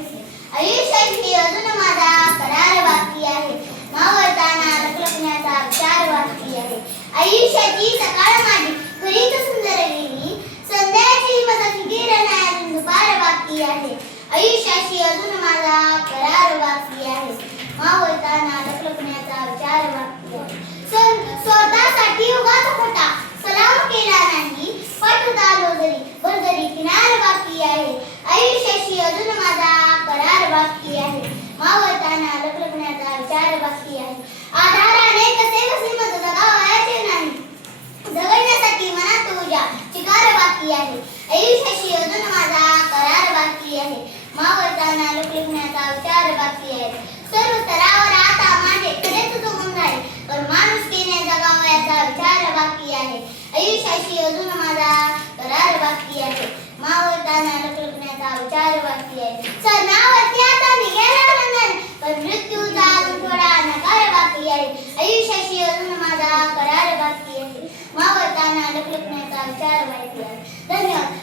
आयुष्याची अजून माझा करार बाकी आहे, मावळताना लखलखण्याचा विचार बाकी आहे. आयुष्याची सकाळ माझी खरीच सुंदर गेली, संध्याची माझा फिकीर नाही अजून दुपार बाकी आहे. आयुष्याशी अजून माझा करार बाकी आहे, मावळताना लखलखण्याचा विचार बाकी आहे. स्वतःसाठी उगाच खोटा सलाम केला नाही, पाठवत आलो जरी भरजरी किनार बाकी आहे. आयुष्याशी अजून माझा करार बाकी आहे, मावळताना लखलखण्याचा विचार बाकी आहे. आधाराने कसे कसे मत जगावयाचे नाही, जगण्यासाठी मनात तुझ्या चिकार बाकी आहे. आयुष्याशी अजून माझा करार बाकी आहे, मावळताना लखलखण्याचा विचार बाकी आहे. सर्व स्तरावर आता माझे खरेच जगून जाईल, पण माणुसकीने जगावयाचा विचार बाकी आहे. आयुष्याशी अजून माझा करार बाकी आहे, मावळताना लखलखण्याचा विचार बाकी आहे. सणावरती आता निघाला नंदन, पण मृत्यूचा अजून थोडा नकार बाकी आहे. आयुष्याशी अजून माझा करार बाकी आहे, मावळताना लखलखण्याचा विचार बाकी आहे. धन्यवाद.